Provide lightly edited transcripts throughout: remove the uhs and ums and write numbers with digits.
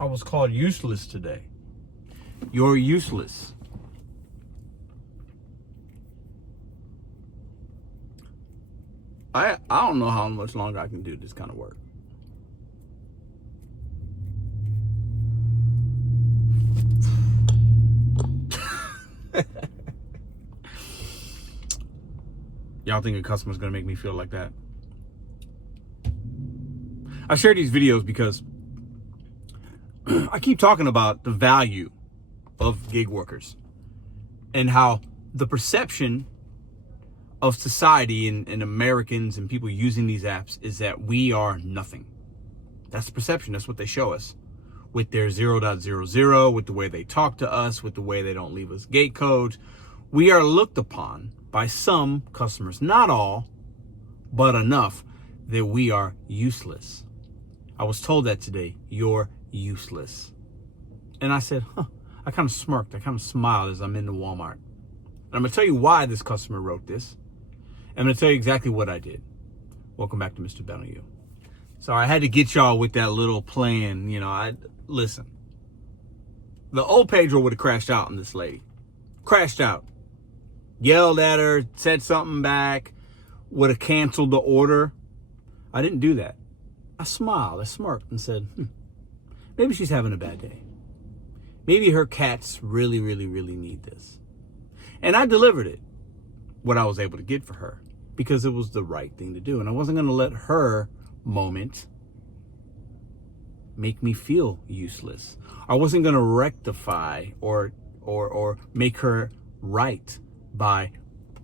I was called useless today. You're useless. I don't know how much longer I can do this kind of work. Y'all think a customer's gonna make me feel like that? I share these videos because I keep talking about the value of gig workers and how the perception of society and Americans and people using these apps is that we are nothing. That's the perception. That's what they show us with their 0.00, with the way they talk to us, with the way they don't leave us gate codes. We are looked upon by some customers, not all, but enough that we are useless. I was told that today. You're useless. And I said, I kind of smirked. I kind of smiled as I'm in the Walmart. And I'm going to tell you why this customer wrote this. I'm going to tell you exactly what I did. Welcome back to Mr.BetonYou. So I had to get y'all with that little plan. Listen. The old Pedro would have crashed out on this lady. Crashed out. Yelled at her, said something back, would have canceled the order. I didn't do that. I smiled, I smirked and said, maybe she's having a bad day. Maybe her cats really, really, really need this. And I delivered it, what I was able to get for her, because it was the right thing to do. And I wasn't going to let her moment make me feel useless. I wasn't going to rectify or make her right by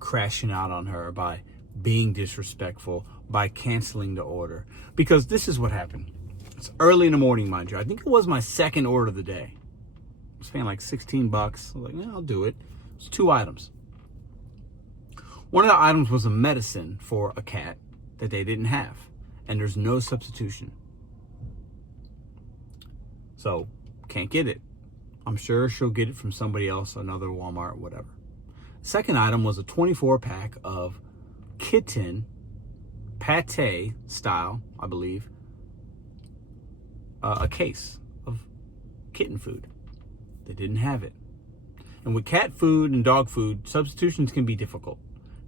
crashing out on her, by being disrespectful, by canceling the order. Because this is what happened. It's early in the morning, mind you. I think it was my second order of the day. I was paying like $16. I was like, yeah, I'll do it. It's 2 items. One of the items was a medicine for a cat that they didn't have. And there's no substitution. So, can't get it. I'm sure she'll get it from somebody else, another Walmart, whatever. Second item was a 24-pack of kitten pate style, I believe, a case of kitten food. They didn't have it. And with cat food and dog food, substitutions can be difficult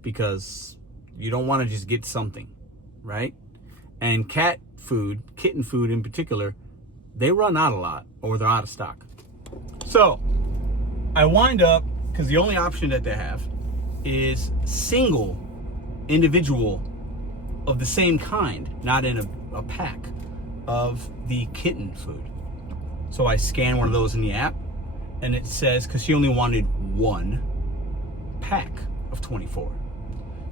because you don't want to just get something, right? And cat food, kitten food in particular, they run out a lot or they're out of stock. So I wind up, because the only option that they have is single individual of the same kind, not in a pack, of the kitten food. So I scan one of those in the app and it says, because she only wanted 1 pack of 24.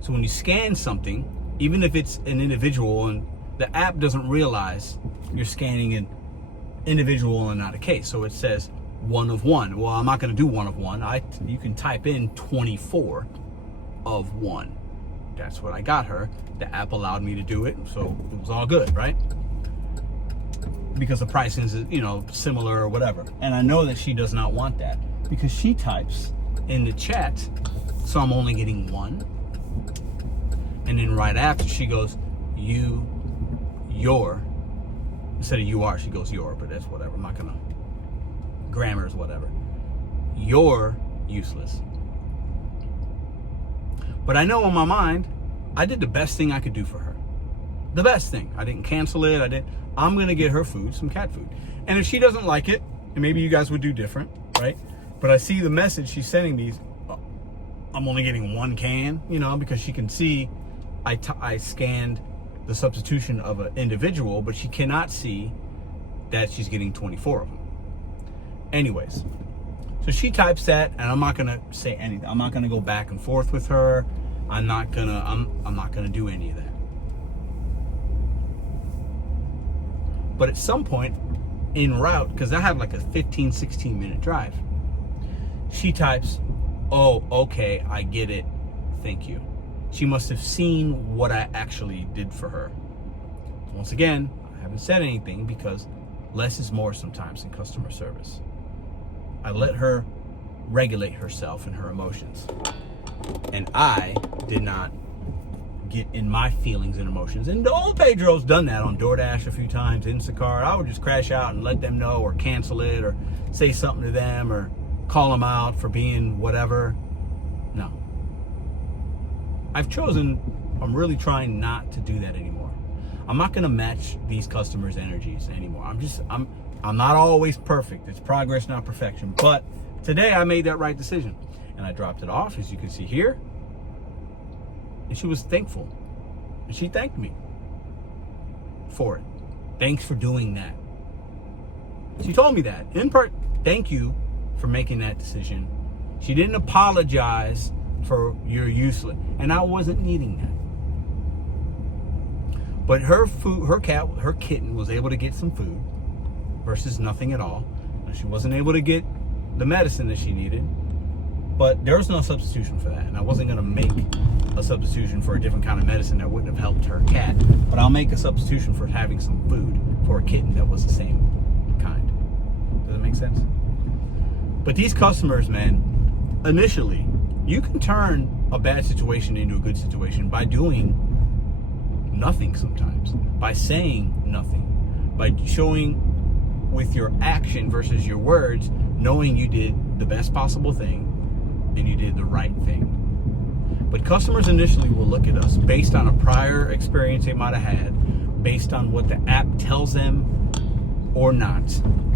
So when you scan something, even if it's an individual and the app doesn't realize you're scanning an individual and not a case. So it says 1 of 1. Well, I'm not going to do 1 of 1. You can type in 24 of 1. That's what I got her. The app allowed me to do it, so it was all good, right? Because the pricing is, similar or whatever. And I know that she does not want that because she types in the chat, so I'm only getting 1. And then right after she goes, your, instead of you are, she goes your, but that's whatever. I'm not gonna, grammar is whatever. You're useless. But I know in my mind, I did the best thing I could do for her. The best thing. I didn't cancel it. I'm going to get her food, some cat food. And if she doesn't like it, and maybe you guys would do different, right? But I see the message she's sending me. I'm only getting 1 can, because she can see I scanned the substitution of an individual, but she cannot see that she's getting 24 of them. Anyways, so she types that, and I'm not going to say anything. I'm not going to go back and forth with her. I'm not going to do any of that. But at some point en route, because I have like a 15, 16 minute drive, she types, oh, okay, I get it. Thank you. She must have seen what I actually did for her. Once again, I haven't said anything because less is more sometimes in customer service. I let her regulate herself and her emotions. And I did not get in my feelings and emotions. And old Pedro's done that on DoorDash a few times, Instacart. I would just crash out and let them know, or cancel it, or say something to them, or call them out for being whatever. No. I'm really trying not to do that anymore. I'm not gonna match these customers' energies anymore. I'm not always perfect. It's progress, not perfection. But today I made that right decision. And I dropped it off, as you can see here. And she was thankful. And she thanked me for it. Thanks for doing that. She told me that. In part, thank you for making that decision. She didn't apologize for you're useless. And I wasn't needing that. But her kitten was able to get some food versus nothing at all. She wasn't able to get the medicine that she needed. But there was no substitution for that. And I wasn't going to make a substitution for a different kind of medicine that wouldn't have helped her cat. But I'll make a substitution for having some food for a kitten that was the same kind. Does that make sense? But these customers, man, initially, you can turn a bad situation into a good situation by doing nothing sometimes. By saying nothing. By showing with your action versus your words, knowing you did the best possible thing and you did the right thing. But customers initially will look at us based on a prior experience they might have had, based on what the app tells them or not,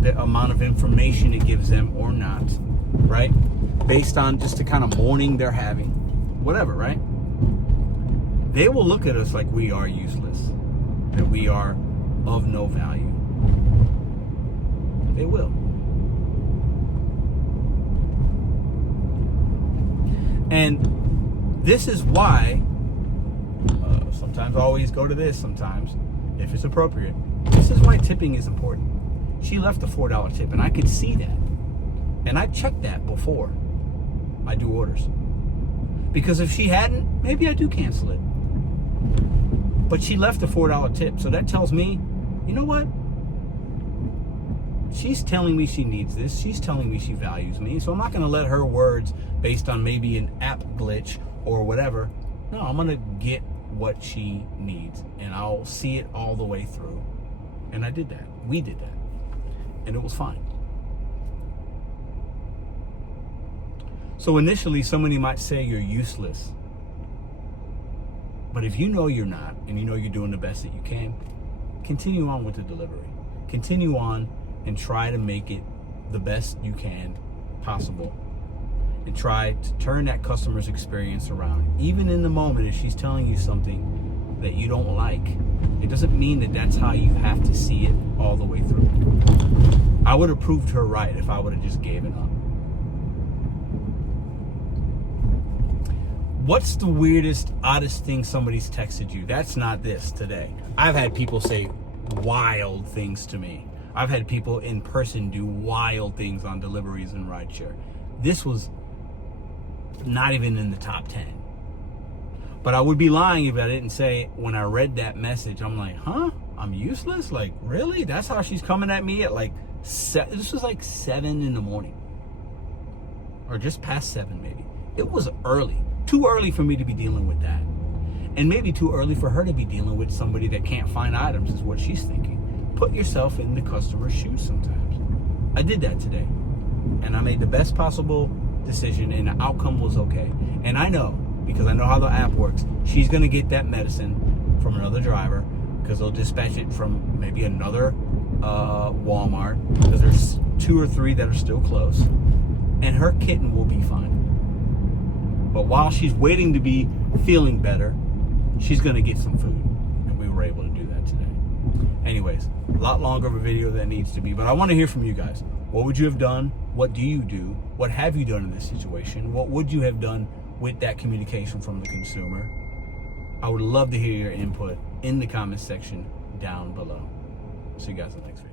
the amount of information it gives them or not, right? Based on just the kind of morning they're having, whatever, right? They will look at us like we are useless, that we are of no value. They will. And this is why sometimes I always go to this sometimes, if it's appropriate. This is why tipping is important. She left a $4 tip, and I could see that. And I checked that before I do orders. Because if she hadn't, maybe I do cancel it. But she left a $4 tip, so that tells me, you know what? She's telling me she needs this. She's telling me she values me. So I'm not going to let her words based on maybe an app glitch or whatever. No, I'm going to get what she needs. And I'll see it all the way through. And I did that. We did that. And it was fine. So initially, somebody might say you're useless. But if you know you're not, and you know you're doing the best that you can, continue on with the delivery. Continue on and try to make it the best you can possible. And try to turn that customer's experience around. Even in the moment, if she's telling you something that you don't like, it doesn't mean that that's how you have to see it all the way through. I would have proved her right if I would have just gave it up. What's the weirdest, oddest thing somebody's texted you? That's not this today. I've had people say wild things to me. I've had people in person do wild things on deliveries and rideshare. This was not even in the top 10. But I would be lying if I didn't say, when I read that message, I'm like, huh? I'm useless? Like, really? That's how she's coming at me at like, this was like 7 in the morning. Or just past 7 maybe. It was early. Too early for me to be dealing with that. And maybe too early for her to be dealing with somebody that can't find items is what she's thinking. Put yourself in the customer's shoes sometimes. I did that today. And I made the best possible decision and the outcome was okay. And I know, because I know how the app works, she's going to get that medicine from another driver because they'll dispatch it from maybe another Walmart because there's 2 or 3 that are still close. And her kitten will be fine. But while she's waiting to be feeling better, she's going to get some food. And we were able to do that today. Anyways, a lot longer of a video than it needs to be. But I want to hear from you guys. What would you have done? What do you do? What have you done in this situation? What would you have done with that communication from the consumer? I would love to hear your input in the comments section down below. See you guys in the next video.